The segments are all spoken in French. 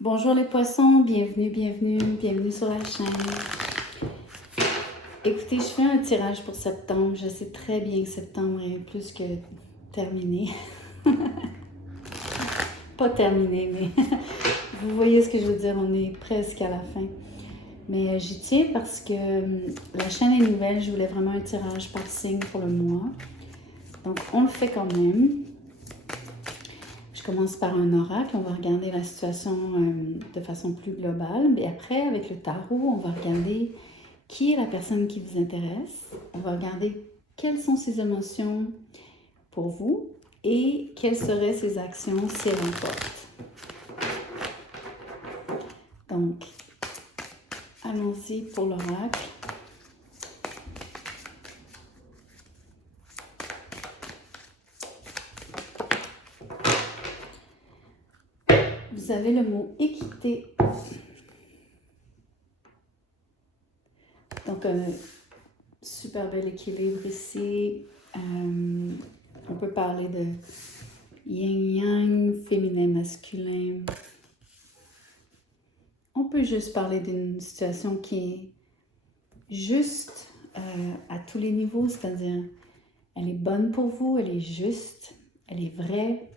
Bonjour les poissons, bienvenue sur la chaîne. Écoutez, je fais un tirage pour septembre. Je sais très bien que septembre est plus que terminé. Pas terminé, mais vous voyez ce que je veux dire, on est presque à la fin. Mais j'y tiens parce que la chaîne est nouvelle, je voulais vraiment un tirage par signe pour le mois. Donc on le fait quand même. Je commence par un oracle, on va regarder la situation de façon plus globale. Mais après, avec le tarot, on va regarder qui est la personne qui vous intéresse. On va regarder quelles sont ses émotions pour vous et quelles seraient ses actions si elle emporte. Donc, allons-y pour l'oracle. Vous avez le mot équité. Donc, un super bel équilibre ici. On peut parler de yin-yang, féminin-masculin. On peut juste parler d'une situation qui est juste à tous les niveaux, c'est-à-dire elle est bonne pour vous, elle est juste, elle est vraie.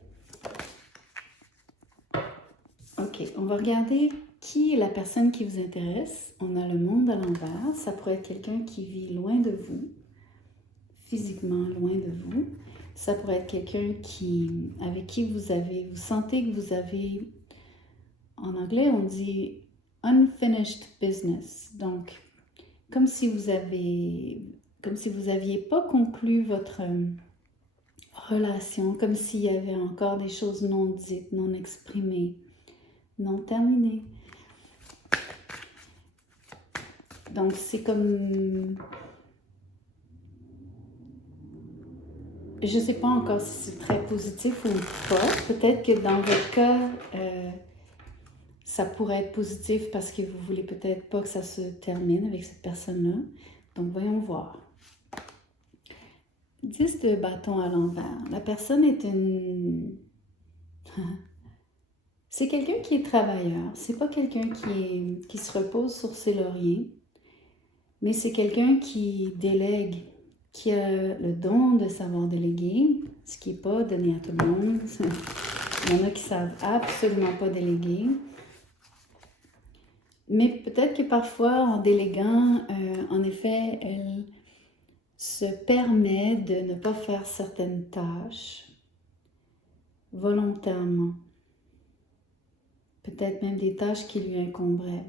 Ok, on va regarder qui est la personne qui vous intéresse. On a le monde à l'envers. Ça pourrait être quelqu'un qui vit loin de vous, physiquement loin de vous. Ça pourrait être quelqu'un avec qui vous sentez que vous avez, en anglais on dit unfinished business. Donc, comme si vous aviez pas conclu votre relation, comme s'il y avait encore des choses non dites, non exprimées, non terminées. Donc, c'est comme... Je ne sais pas encore si c'est très positif ou pas. Peut-être que dans votre cas, ça pourrait être positif parce que vous ne voulez peut-être pas que ça se termine avec cette personne-là. Donc, voyons voir. 10 de bâton à l'envers. La personne est une... C'est quelqu'un qui est travailleur. C'est pas quelqu'un qui se repose sur ses lauriers, mais c'est quelqu'un qui délègue, qui a le don de savoir déléguer, ce qui n'est pas donné à tout le monde. Il y en a qui savent absolument pas déléguer. Mais peut-être que parfois, en déléguant, en effet, elle se permet de ne pas faire certaines tâches volontairement. Peut-être même des tâches qui lui incomberaient.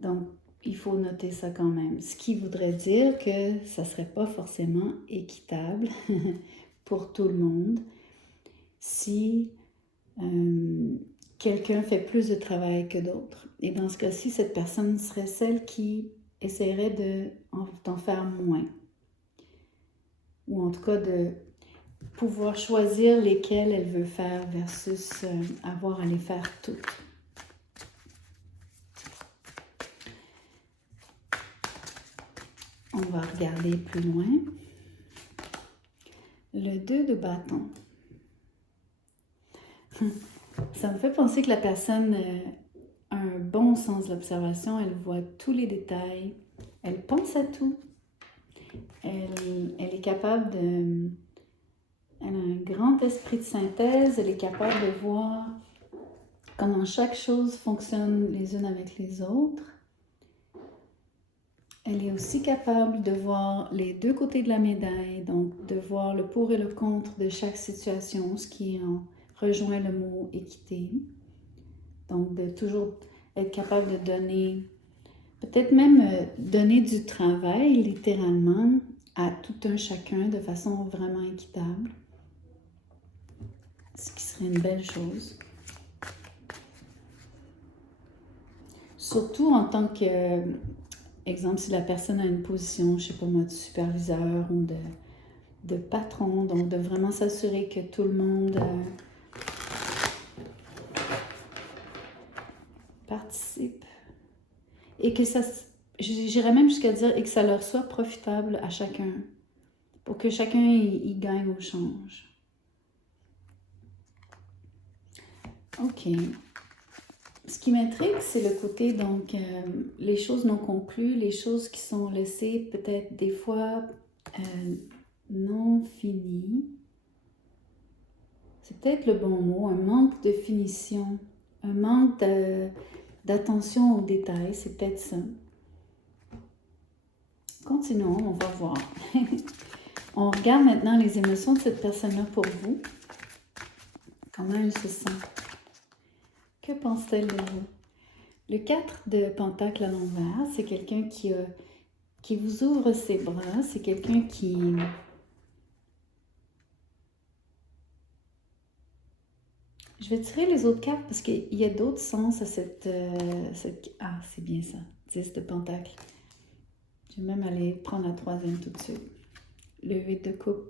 Donc, il faut noter ça quand même. Ce qui voudrait dire que ça ne serait pas forcément équitable pour tout le monde si quelqu'un fait plus de travail que d'autres. Et dans ce cas-ci, cette personne serait celle qui essaierait d'en faire moins. Ou en tout cas de pouvoir choisir lesquelles elle veut faire versus avoir à les faire toutes. On va regarder plus loin. Le 2 de bâton. Ça me fait penser que la personne a un bon sens de l'observation, elle voit tous les détails, elle pense à tout. Elle est capable de... Elle a un grand esprit de synthèse, elle est capable de voir comment chaque chose fonctionne les unes avec les autres. Elle est aussi capable de voir les deux côtés de la médaille, donc de voir le pour et le contre de chaque situation, ce qui en rejoint le mot équité. Donc, de toujours être capable de donner, peut-être même donner du travail, littéralement, à tout un chacun de façon vraiment équitable. Ce qui serait une belle chose. Surtout en tant que, exemple, si la personne a une position, je ne sais pas moi, de superviseur ou de patron, donc de vraiment s'assurer que tout le monde participe et que ça, j'irais même jusqu'à dire, et que ça leur soit profitable à chacun, pour que chacun y gagne au change. Ok. qui m'intrigue, c'est le côté, donc, les choses non conclues, les choses qui sont laissées peut-être des fois non finies. C'est peut-être le bon mot, un manque de finition, un manque d'attention aux détails, c'est peut-être ça. Continuons, on va voir. On regarde maintenant les émotions de cette personne-là pour vous. Comment elle se sent? Que pense-t-elle de vous? Le 4 de Pentacle à l'envers, c'est quelqu'un qui vous ouvre ses bras, c'est quelqu'un qui... Je vais tirer les autres cartes parce qu'il y a d'autres sens à cette... Ah, c'est bien ça, 10 de Pentacle. Je vais même aller prendre la troisième tout de suite. Le 8 de coupe.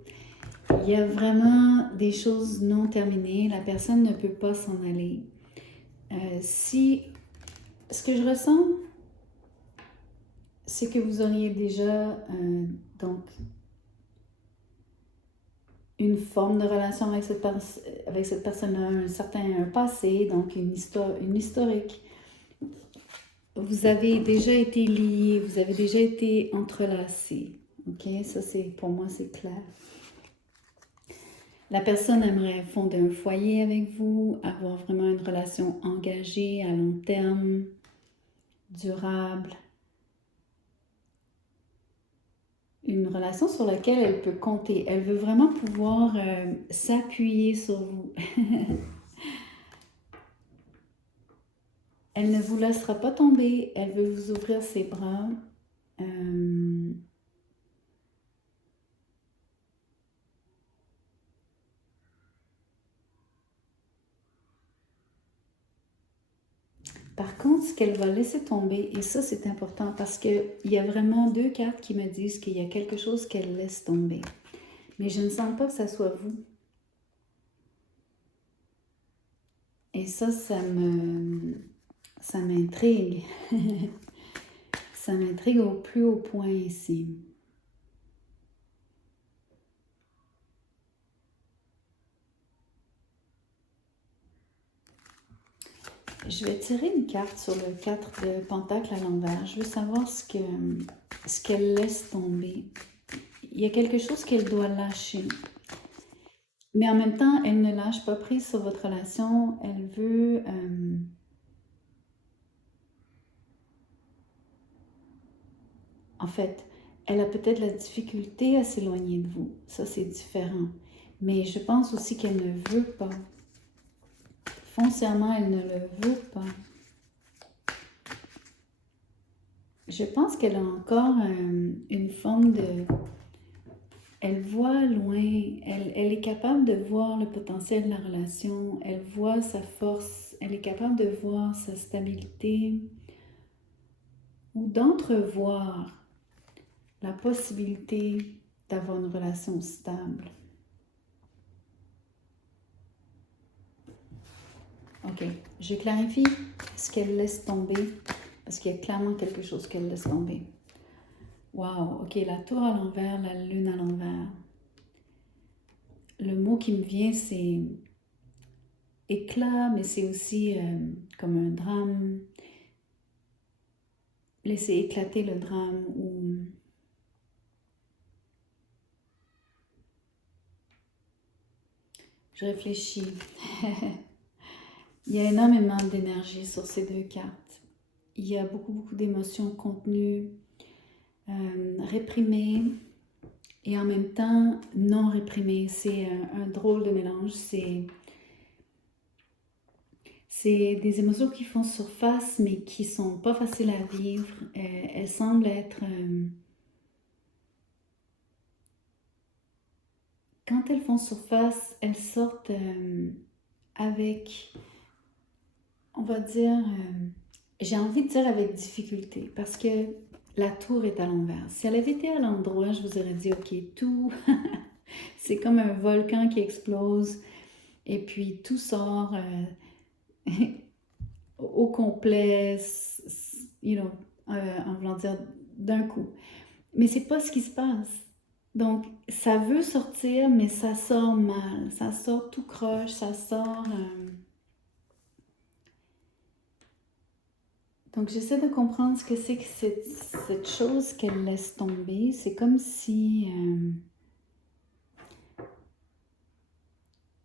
Il y a vraiment des choses non terminées. La personne ne peut pas s'en aller. Ce que je ressens, c'est que vous auriez déjà donc une forme de relation avec cette personne-là, un certain passé, donc une historique. Vous avez déjà été liés, vous avez déjà été entrelacés. OK? Ça, pour moi, c'est clair. La personne aimerait fonder un foyer avec vous, avoir vraiment une relation engagée à long terme, durable. Une relation sur laquelle elle peut compter. Elle veut vraiment pouvoir s'appuyer sur vous. Elle ne vous laissera pas tomber. Elle veut vous ouvrir ses bras. Par contre, ce qu'elle va laisser tomber, et ça c'est important parce qu'il y a vraiment deux cartes qui me disent qu'il y a quelque chose qu'elle laisse tomber. Mais je ne sens pas que ça soit vous. Et ça m'intrigue. Ça m'intrigue au plus haut point ici. Je vais tirer une carte sur le 4 de Pentacle à l'envers. Je veux savoir ce qu'elle laisse tomber. Il y a quelque chose qu'elle doit lâcher. Mais en même temps, elle ne lâche pas prise sur votre relation. Elle veut... En fait, elle a peut-être la difficulté à s'éloigner de vous. Ça, c'est différent. Mais je pense aussi qu'elle ne veut pas. Foncièrement, elle ne le veut pas. Je pense qu'elle a encore une forme de... Elle voit loin, elle est capable de voir le potentiel de la relation, elle voit sa force, elle est capable de voir sa stabilité ou d'entrevoir la possibilité d'avoir une relation stable. Ok, je clarifie ce qu'elle laisse tomber, parce qu'il y a clairement quelque chose qu'elle laisse tomber. Wow, ok, la tour à l'envers, la lune à l'envers. Le mot qui me vient, c'est éclat, mais c'est aussi comme un drame. Laisser éclater le drame ou... Je réfléchis. Il y a énormément d'énergie sur ces deux cartes. Il y a beaucoup d'émotions contenues, réprimées et en même temps non réprimées. C'est un drôle de mélange. C'est des émotions qui font surface mais qui sont pas faciles à vivre. Elles semblent être... quand elles font surface, elles sortent avec... on va dire, j'ai envie de dire avec difficulté, parce que la tour est à l'envers. Si elle avait été à l'endroit, je vous aurais dit, ok, tout, c'est comme un volcan qui explose, et puis tout sort au complet, en voulant dire d'un coup. Mais c'est pas ce qui se passe. Donc, ça veut sortir, mais ça sort mal, ça sort tout croche, ça sort... Donc, j'essaie de comprendre ce que c'est que cette chose qu'elle laisse tomber. C'est comme si...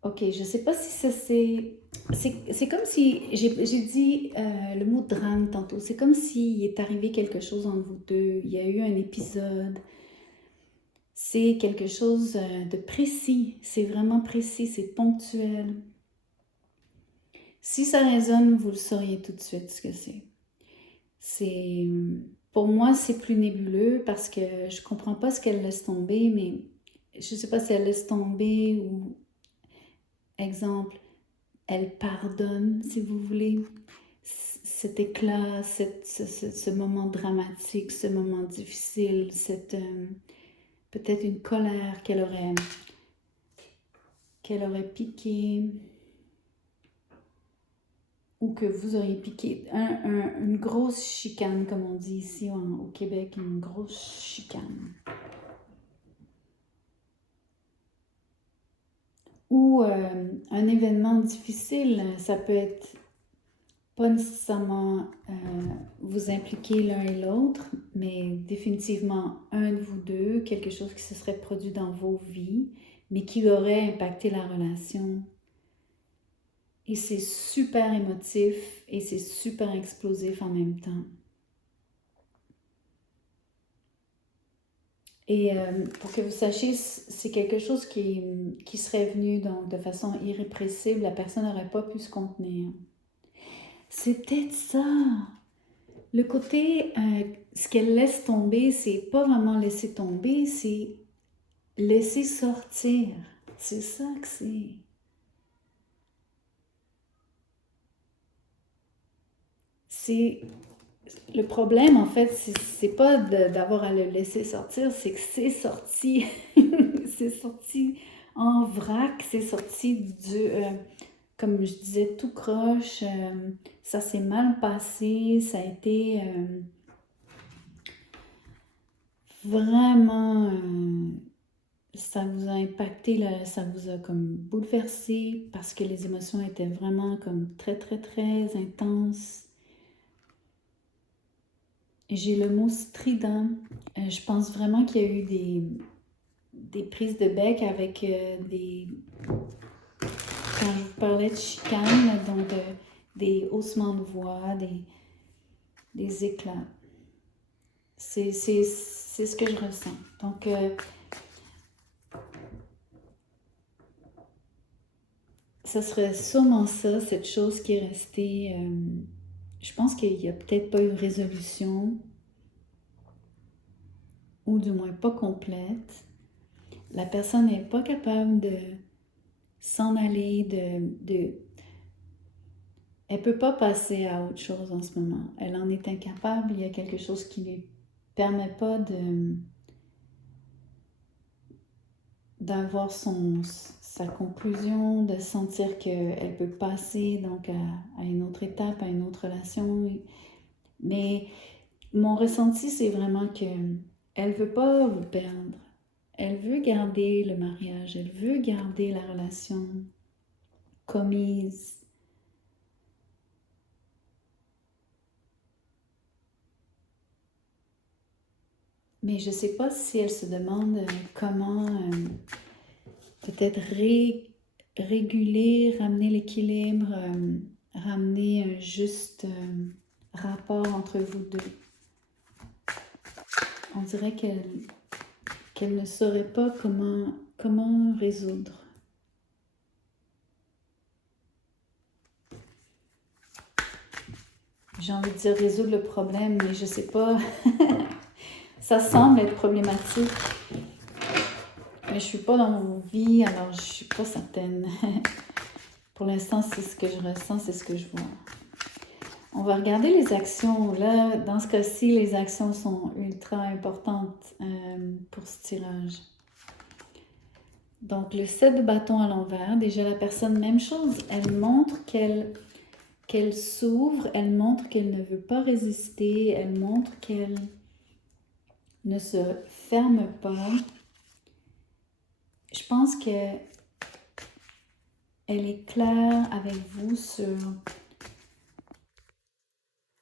ok, je sais pas si ça c'est... C'est comme si... J'ai dit le mot drame tantôt. C'est comme s'il est arrivé quelque chose entre vous deux. Il y a eu un épisode. C'est quelque chose de précis. C'est vraiment précis. C'est ponctuel. Si ça résonne, vous le sauriez tout de suite ce que c'est. C'est... Pour moi, c'est plus nébuleux parce que je comprends pas ce qu'elle laisse tomber, mais je sais pas si elle laisse tomber ou, exemple, elle pardonne, si vous voulez, cet éclat, ce moment dramatique, ce moment difficile, peut-être une colère qu'elle aurait piqué ou que vous auriez piqué. Une grosse chicane, comme on dit ici au Québec, une grosse chicane. Ou un événement difficile, ça peut être pas nécessairement vous impliquer l'un et l'autre, mais définitivement un de vous deux, quelque chose qui se serait produit dans vos vies, mais qui aurait impacté la relation. Et c'est super émotif et c'est super explosif en même temps. Et pour que vous sachiez, c'est quelque chose qui serait venu donc, de façon irrépressible. La personne n'aurait pas pu se contenir. C'est peut-être ça. Le côté, ce qu'elle laisse tomber, c'est pas vraiment laisser tomber, c'est laisser sortir. C'est ça que c'est. C'est le problème, en fait, c'est pas d'avoir à le laisser sortir, c'est que c'est sorti. C'est sorti en vrac, c'est sorti comme je disais, tout croche. Ça s'est mal passé, ça a été vraiment. Ça vous a impacté, là, ça vous a comme bouleversé parce que les émotions étaient vraiment comme très, très, très intenses. J'ai le mot strident. Je pense vraiment qu'il y a eu des prises de bec avec des... Quand je vous parlais de chicane, donc des haussements de voix, des éclats. C'est ce que je ressens. Donc, ça serait sûrement ça, cette chose qui est restée... je pense qu'il n'y a peut-être pas eu de résolution, ou du moins pas complète. La personne n'est pas capable de s'en aller, elle ne peut pas passer à autre chose en ce moment. Elle en est incapable. Il y a quelque chose qui ne lui permet pas d'avoir sa conclusion, de sentir qu'elle peut passer donc à une autre étape, à une autre relation. Mais mon ressenti, c'est vraiment qu'elle ne veut pas vous perdre. Elle veut garder le mariage, elle veut garder la relation commise. Mais je ne sais pas si elle se demande comment peut-être réguler, ramener l'équilibre, ramener un juste rapport entre vous deux. On dirait qu'elle ne saurait pas comment résoudre. J'ai envie de dire résoudre le problème, mais je sais pas. Ça semble être problématique. Mais je suis pas dans vos vies, alors je suis pas certaine. Pour l'instant, c'est ce que je ressens, c'est ce que je vois. On va regarder les actions. Là, dans ce cas-ci, les actions sont ultra importantes pour ce tirage. Donc, le 7 de bâton à l'envers, déjà la personne, même chose, elle montre qu'elle s'ouvre, elle montre qu'elle ne veut pas résister, elle montre qu'elle ne se ferme pas. Je pense qu'elle est claire avec vous sur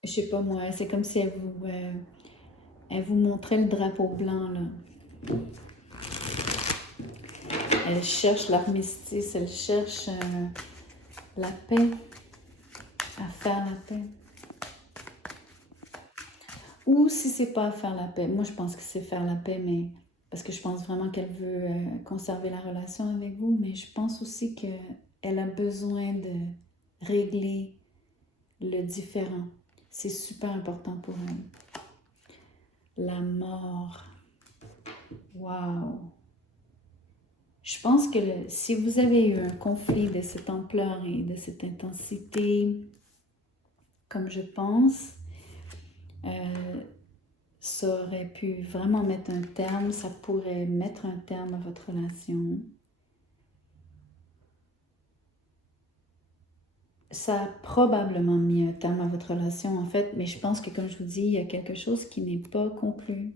je sais pas moi, c'est comme si elle vous montrait le drapeau blanc, là. Elle cherche l'armistice, elle cherche la paix, à faire la paix. Ou si c'est pas faire la paix, moi je pense que c'est faire la paix, mais parce que je pense vraiment qu'elle veut conserver la relation avec vous, mais je pense aussi qu'elle a besoin de régler le différent. C'est super important pour elle. La mort. Wow. Je pense que si vous avez eu un conflit de cette ampleur et de cette intensité, comme je pense, ça aurait pu vraiment mettre un terme, ça pourrait mettre un terme à votre relation. Ça a probablement mis un terme à votre relation en fait, mais je pense que comme je vous dis, il y a quelque chose qui n'est pas conclu.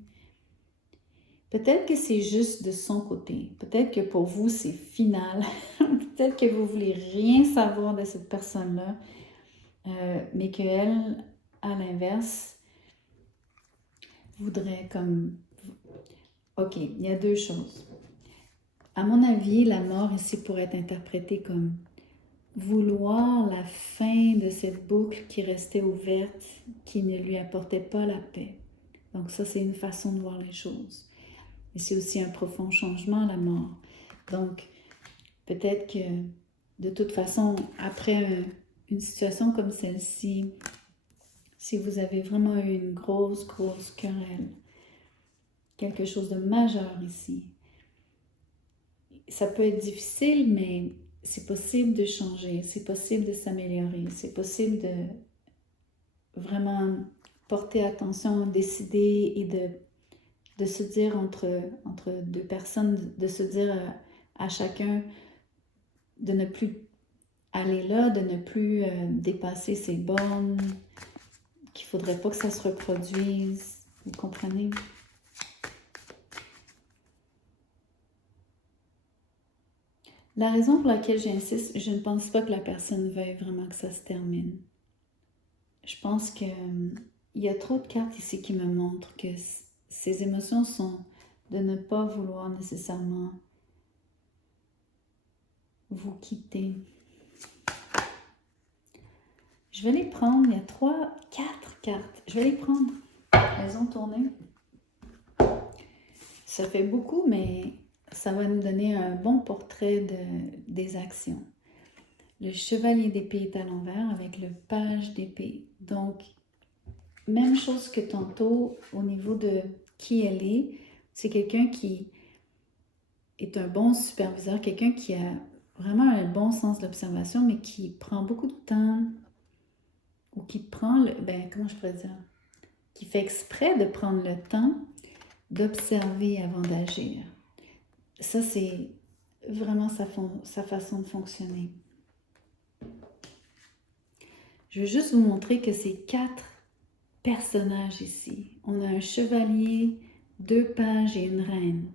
Peut-être que c'est juste de son côté. Peut-être que pour vous, c'est final. Peut-être que vous voulez rien savoir de cette personne-là, mais qu'elle, à l'inverse, voudrait comme... Ok, il y a deux choses. À mon avis, la mort ici pourrait être interprétée comme vouloir la fin de cette boucle qui restait ouverte, qui ne lui apportait pas la paix. Donc ça, c'est une façon de voir les choses. Et c'est aussi un profond changement, la mort. Donc, peut-être que de toute façon, après une situation comme celle-ci, si vous avez vraiment eu une grosse querelle, quelque chose de majeur ici, ça peut être difficile, mais c'est possible de changer, c'est possible de s'améliorer, c'est possible de vraiment porter attention, décider et de se dire entre deux personnes, de se dire à chacun de ne plus aller là, de ne plus dépasser ses bornes, qu'il ne faudrait pas que ça se reproduise. Vous comprenez? La raison pour laquelle j'insiste, je ne pense pas que la personne veuille vraiment que ça se termine. Je pense que il y a trop de cartes ici qui me montrent que ces émotions sont de ne pas vouloir nécessairement vous quitter. Je vais les prendre, il y a 4 cartes. Je vais les prendre. Elles ont tourné. Ça fait beaucoup, mais ça va nous donner un bon portrait des actions. Le chevalier d'épée est à l'envers avec le page d'épée. Donc, même chose que tantôt au niveau de qui elle est. C'est quelqu'un qui est un bon superviseur, quelqu'un qui a vraiment un bon sens de l'observation, mais qui prend beaucoup de temps, ou qui prend, comment je pourrais dire, qui fait exprès de prendre le temps d'observer avant d'agir. Ça, c'est vraiment sa façon de fonctionner. Je veux juste vous montrer que ces 4 personnages ici, on a un chevalier, 2 pages et une reine.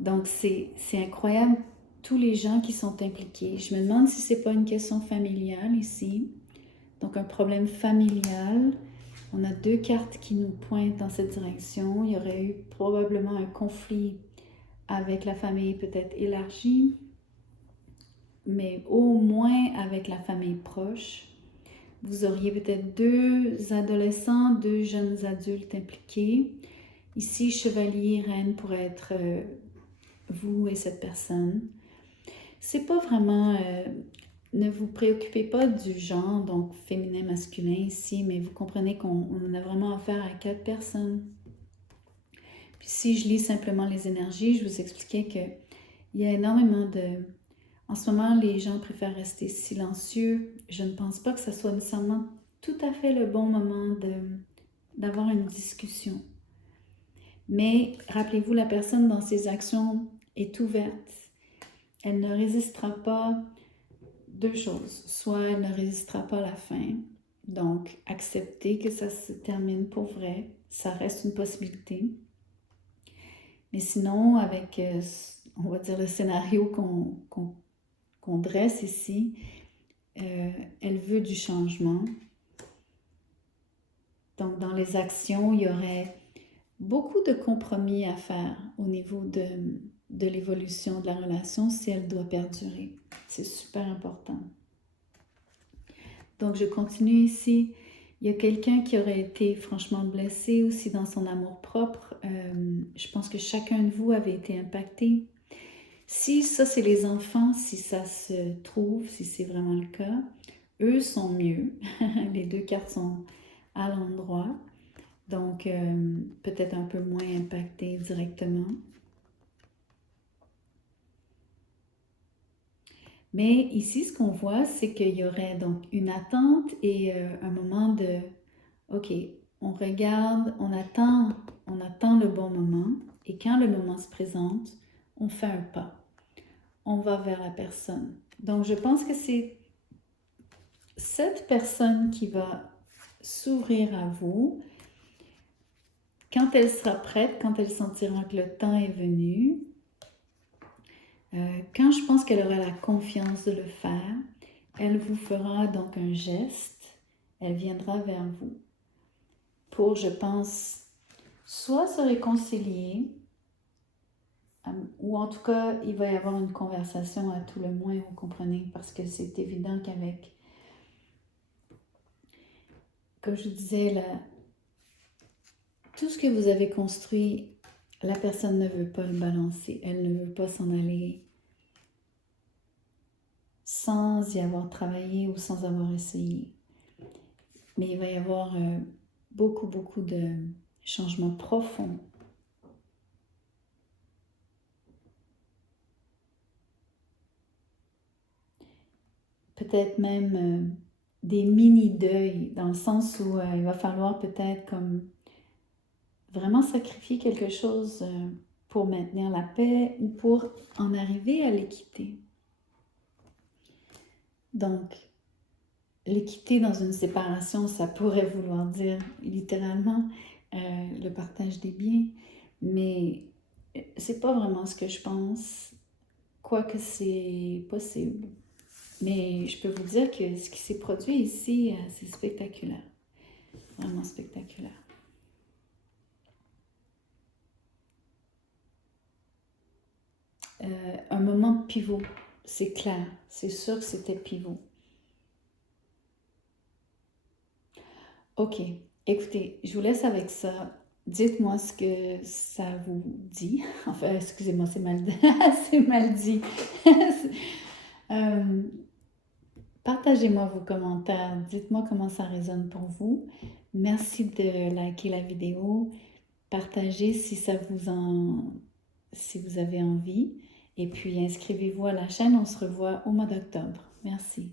Donc, c'est incroyable tous les gens qui sont impliqués. Je me demande si c'est pas une question familiale ici. Donc, un problème familial. On a 2 cartes qui nous pointent dans cette direction. Il y aurait eu probablement un conflit avec la famille peut-être élargie, mais au moins avec la famille proche. Vous auriez peut-être 2 adolescents, 2 jeunes adultes impliqués. Ici, chevalier, reine pourrait être vous et cette personne. C'est pas vraiment... ne vous préoccupez pas du genre, donc féminin, masculin ici, mais vous comprenez qu'on a vraiment affaire à 4 personnes. Puis si je lis simplement les énergies, je vous expliquais qu'il y a énormément de... En ce moment, les gens préfèrent rester silencieux. Je ne pense pas que ce soit nécessairement tout à fait le bon moment d'avoir une discussion. Mais rappelez-vous, la personne dans ses actions est ouverte. Elle ne résistera pas 2 choses. Soit elle ne résistera pas à la fin, donc accepter que ça se termine pour vrai, ça reste une possibilité. Mais sinon, avec, on va dire, le scénario qu'on dresse ici, elle veut du changement. Donc, dans les actions, il y aurait beaucoup de compromis à faire au niveau de l'évolution de la relation si elle doit perdurer. C'est super important. Donc, je continue ici. Il y a quelqu'un qui aurait été franchement blessé aussi dans son amour-propre. Je pense que chacun de vous avait été impacté. Si ça, c'est les enfants, si ça se trouve, si c'est vraiment le cas, eux sont mieux. Les deux cartes sont à l'endroit. Donc, peut-être un peu moins impactés directement. Mais ici, ce qu'on voit, c'est qu'il y aurait donc une attente et un moment de OK, on regarde, on attend le bon moment et quand le moment se présente, on fait un pas. On va vers la personne. Donc, je pense que c'est cette personne qui va s'ouvrir à vous quand elle sera prête, quand elle sentira que le temps est venu. Quand je pense qu'elle aura la confiance de le faire, elle vous fera donc un geste, elle viendra vers vous pour, je pense, soit se réconcilier, ou en tout cas, il va y avoir une conversation à tout le moins, vous comprenez, parce que c'est évident qu'avec, comme je vous disais, tout ce que vous avez construit, la personne ne veut pas le balancer, elle ne veut pas s'en aller sans y avoir travaillé ou sans avoir essayé. Mais il va y avoir beaucoup de changements profonds. Peut-être même des mini-deuils, dans le sens où il va falloir peut-être comme vraiment sacrifier quelque chose pour maintenir la paix ou pour en arriver à l'équité. Donc, l'équité dans une séparation, ça pourrait vouloir dire littéralement le partage des biens, mais c'est pas vraiment ce que je pense, quoique c'est possible. Mais je peux vous dire que ce qui s'est produit ici, c'est spectaculaire. Vraiment spectaculaire. Un moment pivot, c'est clair. C'est sûr que c'était pivot. OK. Écoutez, je vous laisse avec ça. Dites-moi ce que ça vous dit. Enfin, excusez-moi, c'est mal, c'est mal dit. Partagez-moi vos commentaires. Dites-moi comment ça résonne pour vous. Merci de liker la vidéo. Partagez si vous avez envie. Et puis inscrivez-vous à la chaîne. On se revoit au mois d'octobre. Merci.